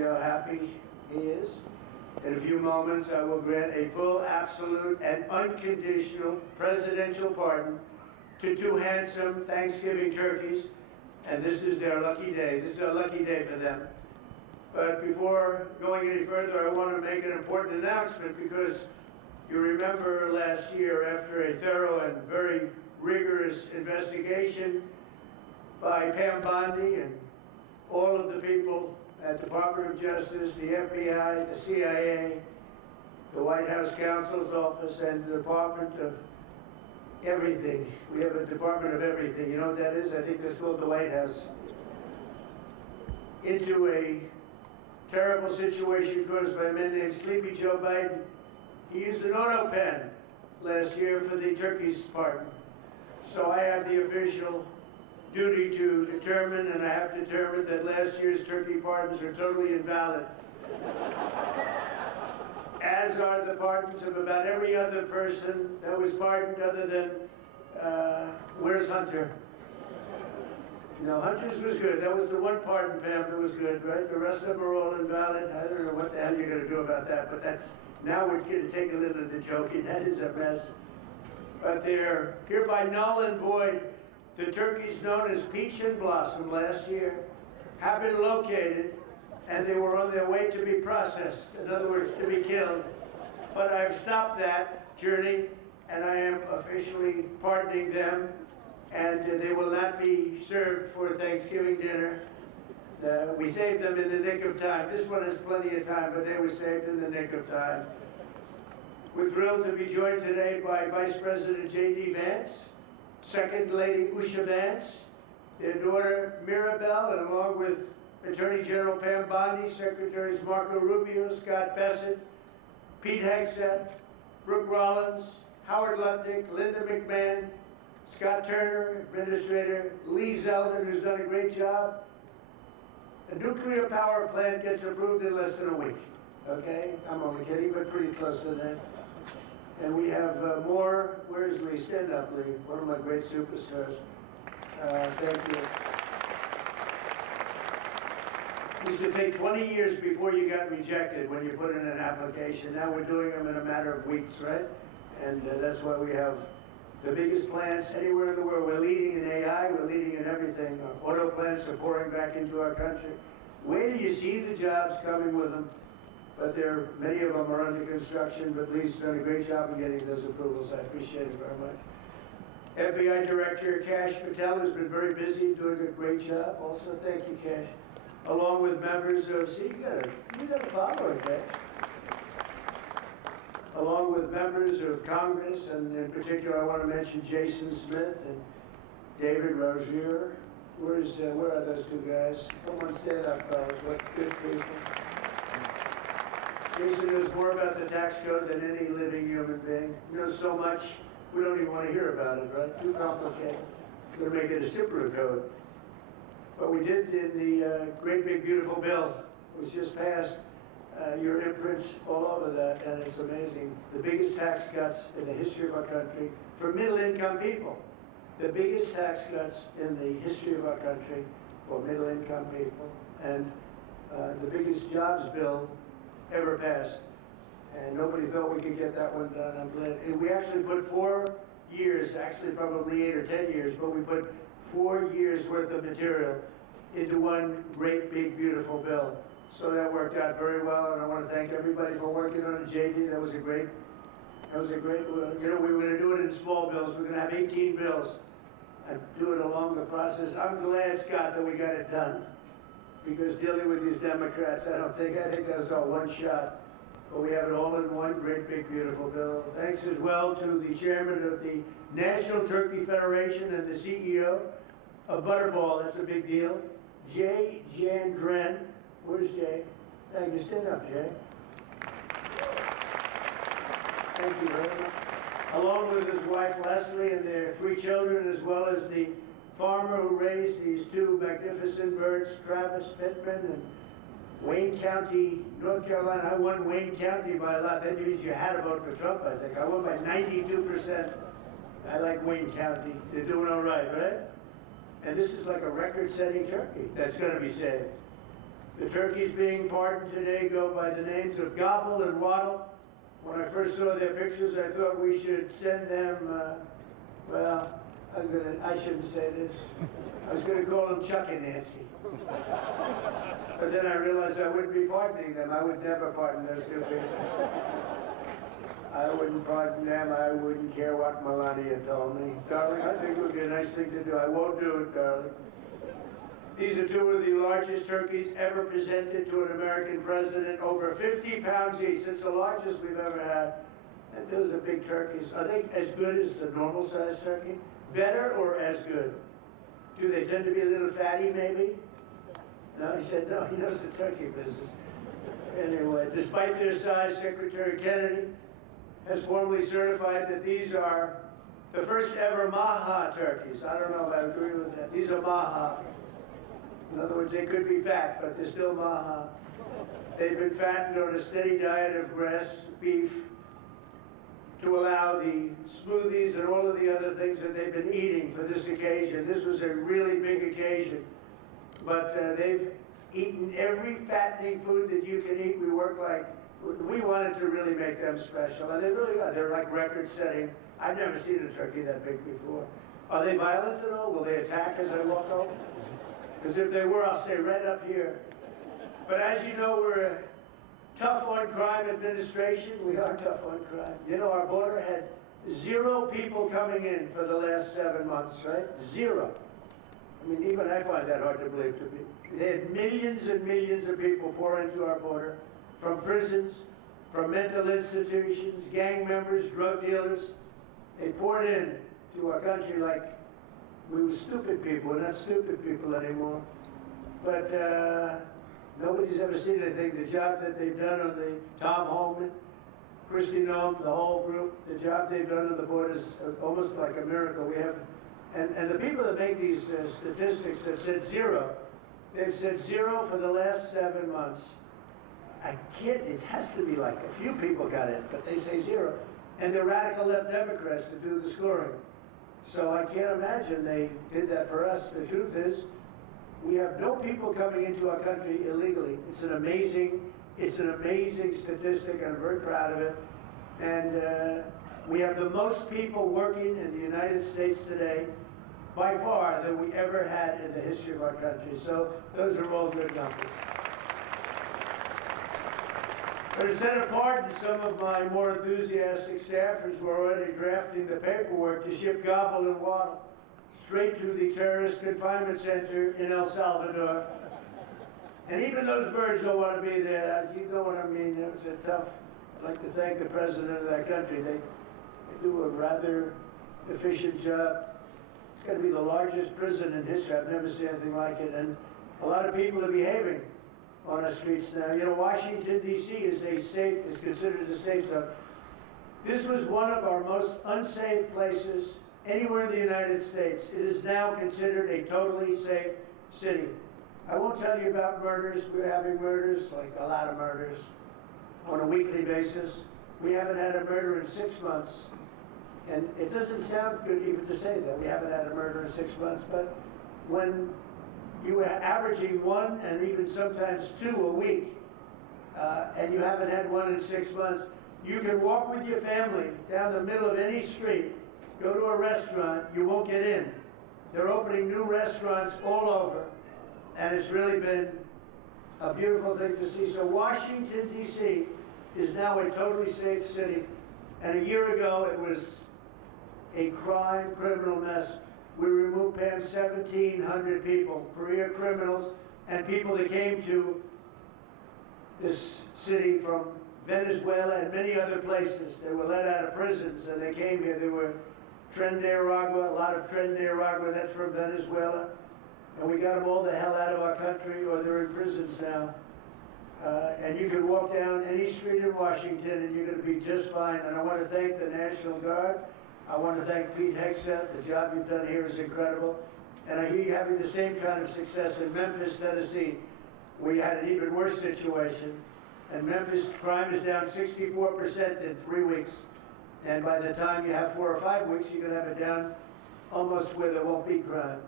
see how happy he is? In a few moments, I will grant a full, absolute, and unconditional presidential pardon to two handsome Thanksgiving turkeys, and this is their lucky day. This is a lucky day for them. But before going any further, I want to make an important announcement, because you remember last year, after a thorough and very rigorous investigation by Pam Bondi and all of the people at the Department of Justice, the FBI, the CIA, the White House Counsel's Office, and the Department of Everything. We have a Department of Everything. You know what that is? I think that's called the White House. Into a terrible situation caused by a man named Sleepy Joe Biden. He used an auto pen last year for the turkey's pardon. So I have the official duty to determine, and I have determined, that last year's turkey pardons are totally invalid. As are the pardons of about every other person that was pardoned other than, where's Hunter? No, Hunter's was good. That was the one pardon, Pam, that was good, right? The rest of them are all invalid. I don't know what the hell you're going to do about that, but that's, now we're going to take a little of the joking. That is a mess. But they're hereby null and void. The turkeys known as Peach and Blossom last year have been located, and they were on their way to be processed, in other words, to be killed. But I've stopped that journey, and I am officially pardoning them, and they will not be served for Thanksgiving dinner. We saved them in the nick of time. This one has plenty of time, but they were saved in the nick of time. We're thrilled to be joined today by Vice President J.D. Vance, Second Lady Usha Vance, their daughter Mirabelle, and along with Attorney General Pam Bondi, Secretaries Marco Rubio, Scott Bassett, Pete Hegseth, Brooke Rollins, Howard Lutnick, Linda McMahon, Scott Turner, Administrator Lee Zeldin, who's done a great job. A nuclear power plant gets approved in less than a week. Okay? I'm only kidding, but pretty close to that. And we have more. Where's Lee? Stand up, Lee. One of my great superstars. Thank you. It used to take 20 years before you got rejected when you put in an application. Now we're doing them in a matter of weeks, right? And that's why we have the biggest plants anywhere in the world. We're leading in AI. We're leading in everything. Our auto plants are pouring back into our country. Where do you see the jobs coming with them? But many of them are under construction, but Lee's done a great job in getting those approvals. I appreciate it very much. FBI Director Kash Patel has been very busy doing a great job. Also, thank you, Kash. Along with members of, see, you got a follower, Kash. Along with members of Congress, and in particular, I want to mention Jason Smith and David Rozier. Where are those two guys? Come on, stand up, fellas. What good people. Jason knows more about the tax code than any living human being. He knows so much, we don't even want to hear about it, right? Too complicated. We're going to make it a simpler code. But we did in the great big beautiful bill. It was just passed. Your imprints all over that, and it's amazing. The biggest tax cuts in the history of our country for middle-income people. The biggest tax cuts in the history of our country for middle-income people. And the biggest jobs bill ever passed, and nobody thought we could get that one done. I'm glad. And we actually put 4 years, actually probably 8 or 10 years, but we put 4 years worth of material into one great big beautiful bill. So that worked out very well, and I want to thank everybody for working on it. JD, that was a great, you know, we were going to do it in small bills. We're going to have 18 bills and do it along the process. I'm glad, Scott, that we got it done. Because dealing with these Democrats, I think that was our one shot. But we have it all in one great big beautiful bill. Thanks as well to the chairman of the National Turkey Federation and the CEO of Butterball, that's a big deal, Jay Jandren. Where's Jay? Thank you, stand up, Jay. Thank you very much. Along with his wife Leslie and their 3 children, as well as the farmer who raised these 2 magnificent birds, Travis Pittman and Wayne County, North Carolina. I won Wayne County by a lot. That means you had to vote for Trump, I think. I won by 92%. I like Wayne County. They're doing all right, right? And this is like a record-setting turkey that's going to be saved. The turkeys being pardoned today go by the names of Gobble and Waddle. When I first saw their pictures, I thought we should send them, well, I shouldn't say this. I was going to call them Chuck and Nancy. But then I realized I wouldn't be pardoning them. I would never pardon those two people. I wouldn't pardon them. I wouldn't care what Melania told me. Darling, I think it would be a nice thing to do. I won't do it, darling. These are two of the largest turkeys ever presented to an American president, over 50 pounds each. It's the largest we've ever had. And those are big turkeys. Are they as good as the normal-sized turkey? Better or as good? Do they tend to be a little fatty, maybe? No, he said no. He knows the turkey business. Anyway, despite their size, Secretary Kennedy has formally certified that these are the first ever Maha turkeys. I don't know if I agree with that. These are Maha. In other words, they could be fat, but they're still Maha. They've been fattened on a steady diet of grass, beef, to allow the smoothies and all of the other things that they've been eating for this occasion. This was a really big occasion. But they've eaten every fattening food that you can eat. We wanted to really make them special, and they really are. They're like record-setting. I've never seen a turkey that big before. Are they violent at all? Will they attack as I walk over? Because if they were, I'll stay right up here. But as you know, we're a tough on crime administration. We are tough on crime. You know, our border had 0 people coming in for the last 7 months, right? 0. I mean, even I find that hard to believe to me. They had millions and millions of people pour into our border, from prisons, from mental institutions, gang members, drug dealers. They poured in to our country like we were stupid people. We're not stupid people anymore. But nobody's ever seen anything. The job that they've done on the Tom Holman, Christy Noem, the whole group, the job they've done on the border is almost like a miracle. We have, and the people that make these statistics have said 0. They've said 0 for the last 7 months. I can't, it has to be like a few people got in, but they say 0. And they're radical left Democrats to do the scoring. So I can't imagine they did that for us. The truth is, we have no people coming into our country illegally. It's an amazing statistic, and I'm very proud of it. And we have the most people working in the United States today, by far, than we ever had in the history of our country. So those are all good numbers. But instead of pardoning, some of my more enthusiastic staffers were already drafting the paperwork to ship Gobble and Waddle straight to the terrorist confinement center in El Salvador. And even those birds don't want to be there. You know what I mean? It was a tough. I'd like to thank the president of that country. They do a rather efficient job. It's going to be the largest prison in history. I've never seen anything like it. And a lot of people are behaving on our streets now. You know, Washington, D.C. is considered a safe zone. This was one of our most unsafe places anywhere in the United States. It is now considered a totally safe city. I won't tell you about murders. We're having murders, like a lot of murders, on a weekly basis. We haven't had a murder in 6 months. And it doesn't sound good even to say that. We haven't had a murder in 6 months. But when you are averaging 1 and even sometimes 2 a week, and you haven't had 1 in 6 months, you can walk with your family down the middle of any street, go to a restaurant, you won't get in. They're opening new restaurants all over, and it's really been a beautiful thing to see. So Washington, D.C. is now a totally safe city, and a year ago it was a criminal mess. We removed, Pam, 1,700 people, career criminals, and people that came to this city from Venezuela and many other places. They were let out of prisons and they came here. There were Tren de Aragua, a lot of Tren de Aragua, that's from Venezuela. And we got them all the hell out of our country, or they're in prisons now. And you can walk down any street in Washington and you're going to be just fine. And I want to thank the National Guard. I want to thank Pete Hegseth. The job you've done here is incredible. And I hear you having the same kind of success in Memphis, Tennessee. We had an even worse situation. And Memphis crime is down 64% in 3 weeks. And by the time you have 4 or 5 weeks, you're going to have it down almost where there won't be crime.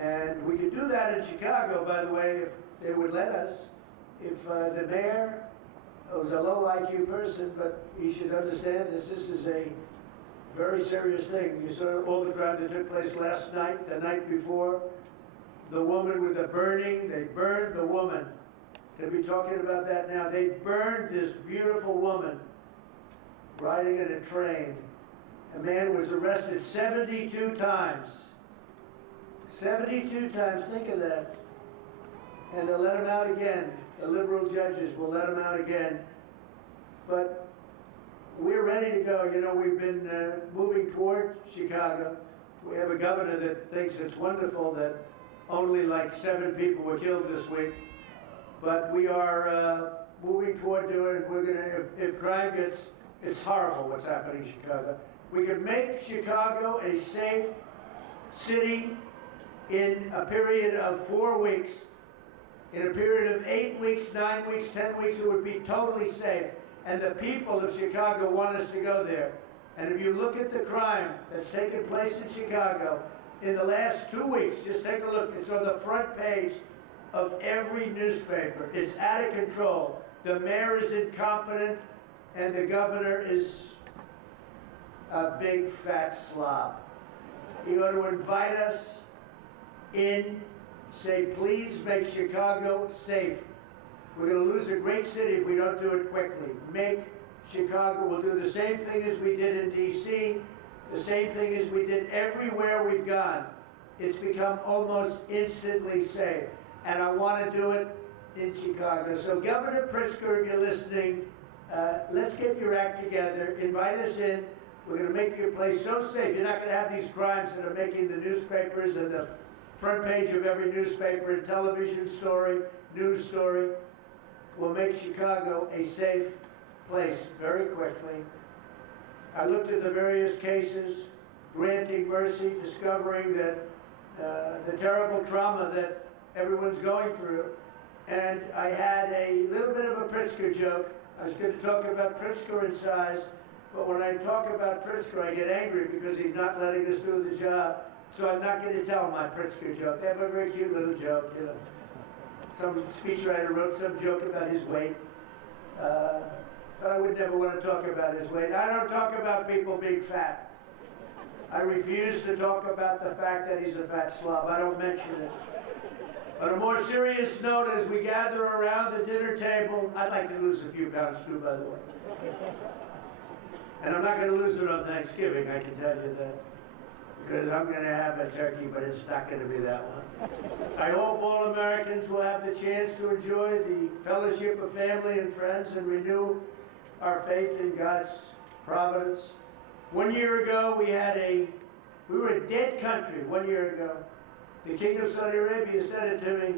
And we could do that in Chicago, by the way, if they would let us if the mayor was a low IQ person, but he should understand this. This is a very serious thing. You saw all the crime that took place last night, the night before. The woman with the burning, they burned the woman. They'll be talking about that now. They burned this beautiful woman riding in a train. A man was arrested 72 times. 72 times, think of that. And they'll let him out again. The liberal judges will let him out again. But we're ready to go. You know, we've been moving toward Chicago. We have a governor that thinks it's wonderful that only like 7 people were killed this week. But we are moving toward doing it. We're going to, if crime gets, it's horrible what's happening in Chicago. We could make Chicago a safe city in a period of 4 weeks. In a period of 8 weeks, 9 weeks, 10 weeks, it would be totally safe. And the people of Chicago want us to go there. And if you look at the crime that's taken place in Chicago in the last 2 weeks, just take a look. It's on the front page of every newspaper. It's out of control. The mayor is incompetent, and the governor is a big fat slob. He ought to invite us in, say, please make Chicago safe. We're going to lose a great city if we don't do it quickly. Make Chicago, we'll do the same thing as we did in D.C., the same thing as we did everywhere we've gone. It's become almost instantly safe. And I want to do it in Chicago. So Governor Pritzker, if you're listening, let's get your act together. Invite us in. We're going to make your place so safe. You're not going to have these crimes that are making the newspapers and the front page of every newspaper and television story, news story. We'll make Chicago a safe place very quickly. I looked at the various cases, granting mercy, discovering that the terrible trauma that everyone's going through. And I had a little bit of a Pritzker joke. I was going to talk about Pritzker and size, but when I talk about Pritzker, I get angry because he's not letting us do the job. So I'm not going to tell my Pritzker joke. They have a very cute little joke, you know. Some speechwriter wrote some joke about his weight. But I would never want to talk about his weight. I don't talk about people being fat. I refuse to talk about the fact that he's a fat slob. I don't mention it. On a more serious note, as we gather around the dinner table, I'd like to lose a few pounds too, by the way. And I'm not going to lose it on Thanksgiving, I can tell you that. Because I'm going to have a turkey, but it's not going to be that one. I hope all Americans will have the chance to enjoy the fellowship of family and friends and renew our faith in God's providence. 1 year ago, we were a dead country 1 year ago. The King of Saudi Arabia said it to me.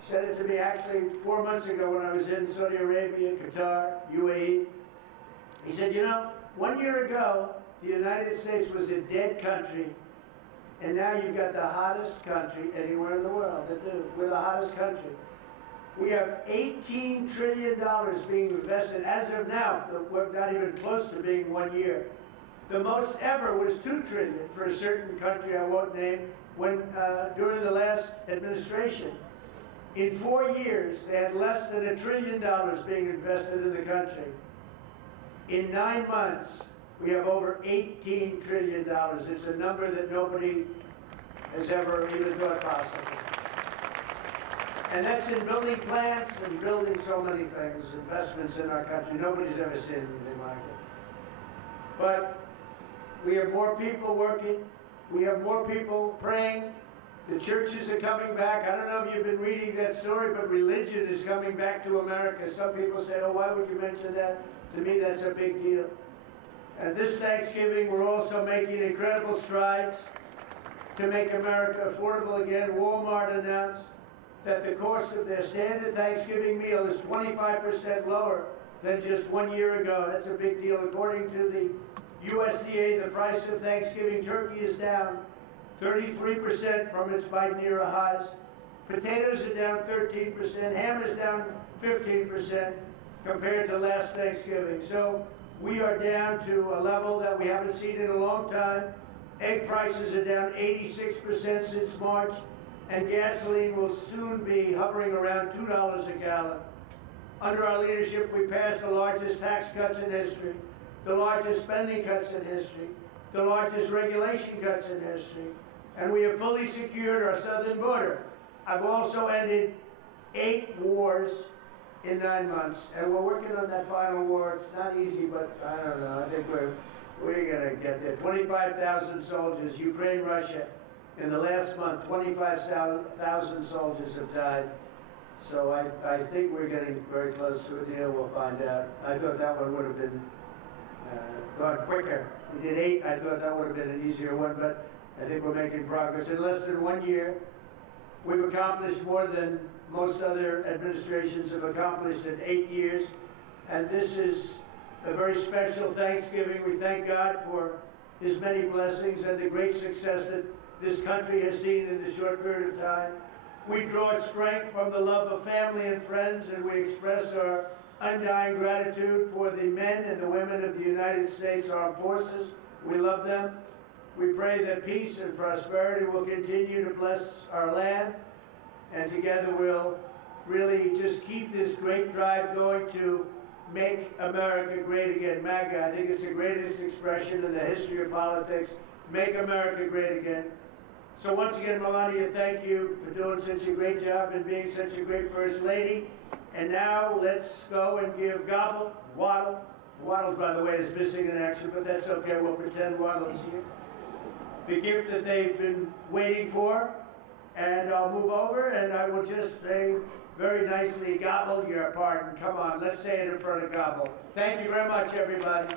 He said it to me actually 4 months ago when I was in Saudi Arabia, Qatar, UAE. He said, you know, 1 year ago, the United States was a dead country, and now you've got the hottest country anywhere in the world. We're the hottest country. We have $18 trillion being invested as of now. We're not even close to being 1 year. The most ever was $2 trillion for a certain country I won't name when during the last administration. In 4 years, they had less than $1 trillion being invested in the country. In 9 months, we have over $18 trillion. It's a number that nobody has ever even thought possible. And that's in building plants and building so many things, investments in our country. Nobody's ever seen anything like it. But we have more people working. We have more people praying. The churches are coming back. I don't know if you've been reading that story, but religion is coming back to America. Some people say, oh, why would you mention that? To me, that's a big deal. And this Thanksgiving, we're also making incredible strides to make America affordable again. Walmart announced that the cost of their standard Thanksgiving meal is 25% lower than just 1 year ago. That's a big deal. According to the USDA, the price of Thanksgiving turkey is down 33% from its Biden era highs. Potatoes are down 13%. Ham is down 15% compared to last Thanksgiving. So we are down to a level that we haven't seen in a long time. Egg prices are down 86% since March, and gasoline will soon be hovering around $2 a gallon. Under our leadership, we passed the largest tax cuts in history, the largest spending cuts in history, the largest regulation cuts in history, and we have fully secured our southern border. I've also ended 8 wars in 9 months, and we're working on that final war. It's not easy, but I don't know. I think we're gonna get there. 25,000 soldiers, Ukraine, Russia. In the last month, 25,000 soldiers have died. So I think we're getting very close to a deal. We'll find out. I thought that one would have been gone quicker. We did 8. I thought that would have been an easier one, but I think we're making progress. In less than 1 year, we've accomplished more than most other administrations have accomplished in 8 years. And this is a very special Thanksgiving. We thank God for his many blessings and the great success that this country has seen in this short period of time. We draw strength from the love of family and friends, and we express our undying gratitude for the men and the women of the United States Armed Forces. We love them. We pray that peace and prosperity will continue to bless our land, and together we'll really just keep this great drive going to make America great again. MAGA, I think it's the greatest expression in the history of politics. Make America great again. So once again, Melania, thank you for doing such a great job and being such a great First Lady. And now let's go and give Gobble, Waddle. Waddle, by the way, is missing in action, but that's okay. We'll pretend Waddle's here. The gift that they've been waiting for. And I'll move over and I will just say very nicely, Gobble, your pardon. Come on, let's say it in front of Gobble. Thank you very much, everybody.